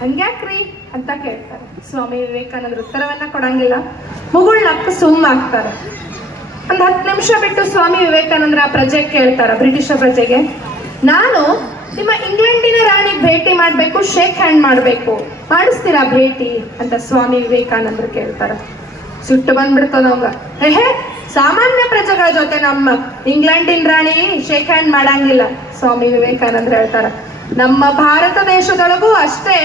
ಹಂಗ್ಯಾಕ್ರಿ ಅಂತ ಕೇಳ್ತಾರೆ. ಸ್ವಾಮಿ ವಿವೇಕಾನಂದರು ಉತ್ತರವನ್ನ ಕೊಡಂಗಿಲ್ಲ, ಮುಗುಳ್ನಕ್ಕ ಸುಮ್ಮಾಗ್ತಾರೆ. ಒಂದು 10 ನಿಮಿಷ ಬಿಟ್ಟು ಸ್ವಾಮಿ ವಿವೇಕಾನಂದರ ಆ ಪ್ರಜೆಗೆ ಕೇಳ್ತಾರ, ಬ್ರಿಟಿಷ ಪ್ರಜೆಗೆ, ನಾನು ನಿಮ್ಮ ಇಂಗ್ಲೆಂಡಿನ ರಾಣಿಗೆ ಭೇಟಿ ಮಾಡಬೇಕು, ಶೇಕ್ ಹ್ಯಾಂಡ್ ಮಾಡಬೇಕು, ಮಾಡಿಸ್ತೀರಾ ಭೇಟಿ ಅಂತ ಸ್ವಾಮಿ ವಿವೇಕಾನಂದರು ಕೇಳ್ತಾರ. ಸುಟ್ಟು ಬಂದ್ಬಿಡ್ತದ ಅವಂಗ. ಸಾಮಾನ್ಯ ಪ್ರಜೆಗಳ ಜೊತೆ ನಮ್ಮ ಇಂಗ್ಲೆಂಡಿನ ರಾಣಿ ಶೇಕ್ ಹ್ಯಾಂಡ್ ಮಾಡಂಗಿಲ್ಲ. ಸ್ವಾಮಿ ವಿವೇಕಾನಂದ್ರ ಹೇಳ್ತಾರ, ನಮ್ಮ ಭಾರತ ದೇಶದೊಳಗೂ ಅಷ್ಟೇ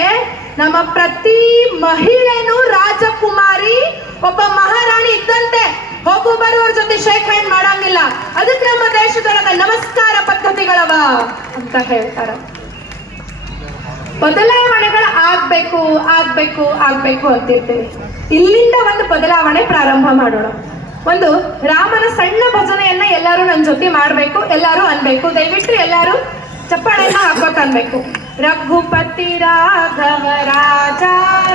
ನಮ್ಮ ಪ್ರತಿ ಮಹಿಳೆನೂ ರಾಜಕುಮಾರಿ, ಒಬ್ಬ ಮಹಾರಾಣಿ ಇದ್ದಂತೆ. ಹೋಗು ಬರುವವ್ರ ಜೊತೆ ಶೇಕ್ ಹ್ಯಾಂಡ್ ಮಾಡಂಗಿಲ್ಲ, ಅದಕ್ಕೆ ನಮ್ಮ ದೇಶದೊಳಗ ನಮಸ್ಕಾರ ಪದ್ಧತಿಗಳವ ಅಂತ ಹೇಳ್ತಾರ. ಬದಲಾವಣೆಗಳು ಆಗ್ಬೇಕು ಆಗ್ಬೇಕು ಆಗ್ಬೇಕು ಅಂತಿರ್ತೀವಿ. ಇಲ್ಲಿಂದ ಒಂದು ಬದಲಾವಣೆ ಪ್ರಾರಂಭ ಮಾಡೋಣ. ಒಂದು ರಾಮನ ಸಣ್ಣ ಭಜನೆಯನ್ನ ಎಲ್ಲರೂ ನನ್ನ ಜೊತೆ ಮಾಡ್ಬೇಕು, ಎಲ್ಲರೂ ಅನ್ಬೇಕು. ದಯವಿಟ್ಟು ಎಲ್ಲರೂ ಚಪ್ಪಾಳೆಯನ್ನ ಹಾಕೋಕ್ ಅನ್ಬೇಕು. ರಘುಪತಿ ರಾಘವ ರಾಜ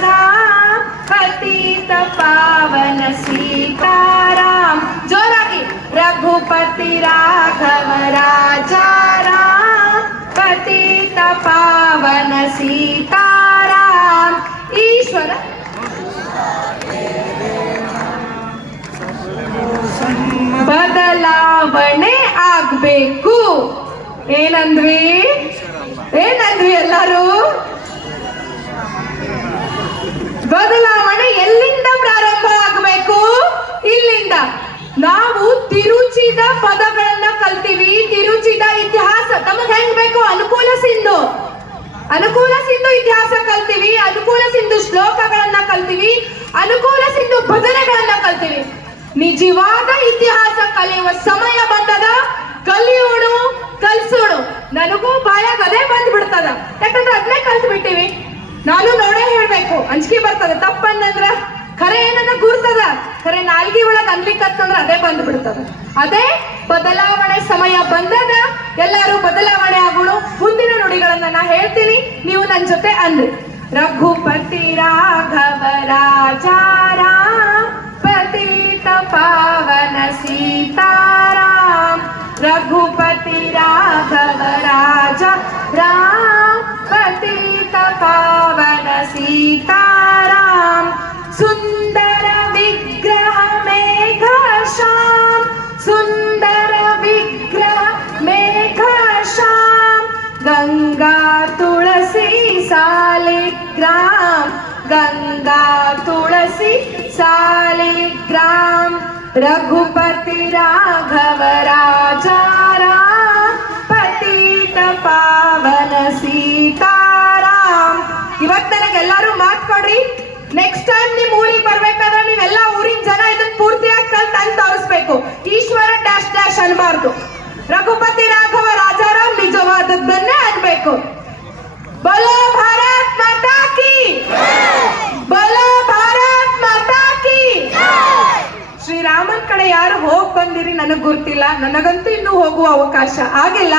ರಾಮ ಪತಿತ ಪಾವನ ಸೀತಾರಾಮ್. ಜೋರಾಗಿ, ರಘುಪತಿ ರಾಘವ ರಾಜ ರಾಮ ಪತಿತ ಪಾವನ ಸೀತಾರಾಮ್. ಈಶ್ವರ ಬದಲಾವಣೆ ಆಗ್ಬೇಕು. ಏನಂದ್ವಿ ಎಲ್ಲರೂ? ಬದಲಾವಣೆ ಎಲ್ಲಿಂದ ಪ್ರಾರಂಭ ಆಗಬೇಕು? ಇಲ್ಲಿಂದ. ನಾವು ತಿರುಚಿದ ಪದಗಳನ್ನ ಕಲ್ತೀವಿ, ತಿರುಚಿದ ಇತಿಹಾಸ ತಮಗ್ ಹೆಂಗ್ ಬೇಕು, ಅನುಕೂಲ ಸಿಂಧು ಇತಿಹಾಸ ಕಲ್ತೀವಿ, ಅನುಕೂಲ ಸಿಂಧು ಶ್ಲೋಕಗಳನ್ನ ಕಲ್ತೀವಿ, ಅನುಕೂಲ ಸಿಂಧು ಭಜನೆಗಳನ್ನ ಕಲ್ತೀವಿ. ನಿಜವಾದ ಇತಿಹಾಸ ಕಲಿಯುವ ಸಮಯ ಬಂದದ. ಕಲಿಯೋಣ, ಕಲ್ಸೋಣ. ನನಗೂ ಬಾಯಾಗ ಅದೇ ಬಂದ್ಬಿಡ್ತದ, ಯಾಕಂದ್ರೆ ಅದನ್ನೇ ಕಲ್ತು ಬಿಟ್ಟಿವಿ. ನಾನು ನೋಡೇ ಹೇಳ್ಬೇಕು, ಅಂಜಿಕೆ ಬರ್ತದ. ತಪ್ಪಂದ್ರ ಖರೆ ಏನನ್ನ ಗುರ್ತದ, ಖರೆ ನಾಲ್ಗಿ ಒಳಗ್ ಅನ್ಲಿಕ್ಕತ್ತಂದ್ರ ಅದೇ ಬಂದ್ಬಿಡ್ತದ. ಅದೇ ಬದಲಾವಣೆ ಸಮಯ ಬಂದದ. ಎಲ್ಲರೂ ಬದಲಾವಣೆ ಆಗೋಣ. ಮುಂದಿನ ನುಡಿಗಳನ್ನ ನಾ ಹೇಳ್ತೀನಿ, ನೀವು ನನ್ನ ಜೊತೆ ಅನ್ರಿ. ರಘುಪತಿ ರಾಘವ ರಾಜ ರಾಮ ಪತಿತ ಪಾವನ ಸೀತಾರಾಮ್. ರಘುಪತಿ ರಾಘವ ರಾಜ ರಾಮ ಪತಿತ ಪಾವನ ಸೀತಾರಾಮ್. ಸುಂದರ ವಿಗ್ರಹ ಮೇಘ ಶ್ಯಾಮ್, ಸುಂದರ ವಿಗ್ರಹ ಮೇಘ ಶ್ಯಾಮ್. ಗಂಗಾ ತುಳಸಿ ಸಾಲಿಗ್ರಾಮ್, ಗಂಗಾ ತುಳಸಿ ಸಾಲಿಗ್ರಾಮ್. ರಘುಪತಿ ರಾಘವ ರಾಜ ರಾಮ ಪತಿತ ಪಾವನ ಸೀತಾರಾಮ್. ಇವತ್ತು ನನಗೆಲ್ಲರೂ ಮಾತು ಕೊಡ್ರಿ. ನೆಕ್ಸ್ಟ್ ಟೈಮ್ ನಿಮ್ ಊರಿಗೆ ಬರ್ಬೇಕಾದ್ರೆ ನೀವೆಲ್ಲ ಊರಿನ ಜನ ಇದನ್ನ ಪೂರ್ತಿಯಾಗಿ ಕಲ್ತು ಅಂತ ತೋರಿಸ್ಬೇಕು. ಈಶ್ವರ ಡ್ಯಾಶ್ ಡ್ಯಾಶ್ ಅನ್ಬಾರ್ದು. ರಘುಪತಿ ರಾಘವ ರಾಜಾರಾಮ್ ನಿಜವಾದದ್ದನ್ನೇ ಅನ್ಬೇಕು. ಬೋಲೋ ಭಾರತ್ ಮಾತಾ ಕಿ, ಬೋಲೋ ಭಾರತ್ ಮಾತಾ ಕಿ. ಶ್ರೀರಾಮನ್ ಕಡೆ ಯಾರು ಹೋಗ್ ಬಂದಿರಿ ನನಗ್ ಗೊತ್ತಿಲ್ಲ, ನನಗಂತೂ ಇನ್ನೂ ಹೋಗುವ ಅವಕಾಶ ಆಗಿಲ್ಲ.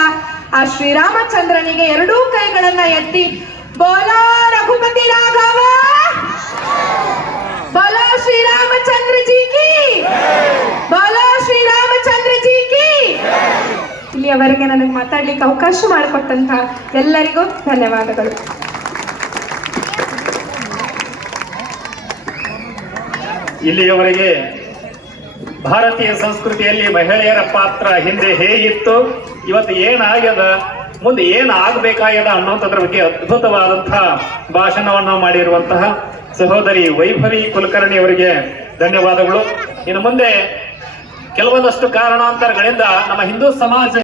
ಆ ಶ್ರೀರಾಮಚಂದ್ರನಿಗೆ ಎರಡೂ ಕೈಗಳನ್ನ ಎತ್ತಿ ಬೋಲೋ ರಘುಪತಿ ರಾಘವ, ಬೋಲೋ ಶ್ರೀರಾಮಚಂದ್ರ ಜಿ ಕಿ, ಬೋಲೋ ಶ್ರೀರಾಮಚಂದ್ರ ಜಿ ಕಿ. ಇಲ್ಲಿಯವರೆಗೆ ನನಗೆ ಮಾತಾಡ್ಲಿಕ್ಕೆ ಅವಕಾಶ ಮಾಡಿಕೊಟ್ಟಂತ ಎಲ್ಲರಿಗೂ ಧನ್ಯವಾದಗಳು. ಇಲ್ಲಿಯವರೆಗೆ ಭಾರತೀಯ ಸಂಸ್ಕೃತಿಯಲ್ಲಿ ಮಹಿಳೆಯರ ಪಾತ್ರ ಹಿಂದೆ ಹೇಗಿತ್ತು, ಇವತ್ತು ಏನಾಗ್ಯದ, ಮುಂದೆ ಏನ್ ಆಗ್ಬೇಕಾಗ್ಯದ ಅನ್ನೋಂಥದ್ರ ಬಗ್ಗೆ ಅದ್ಭುತವಾದಂತಹ ಭಾಷಣವನ್ನ ಮಾಡಿರುವಂತಹ ಸಹೋದರಿ ವೈಭವಿ ಕುಲಕರ್ಣಿ ಅವರಿಗೆ ಧನ್ಯವಾದಗಳು. ಇನ್ನು ಮುಂದೆ ಕೆಲವೊಂದಷ್ಟು ಕಾರಣಾಂತರಗಳಿಂದ ನಮ್ಮ ಹಿಂದೂ ಸಮಾಜ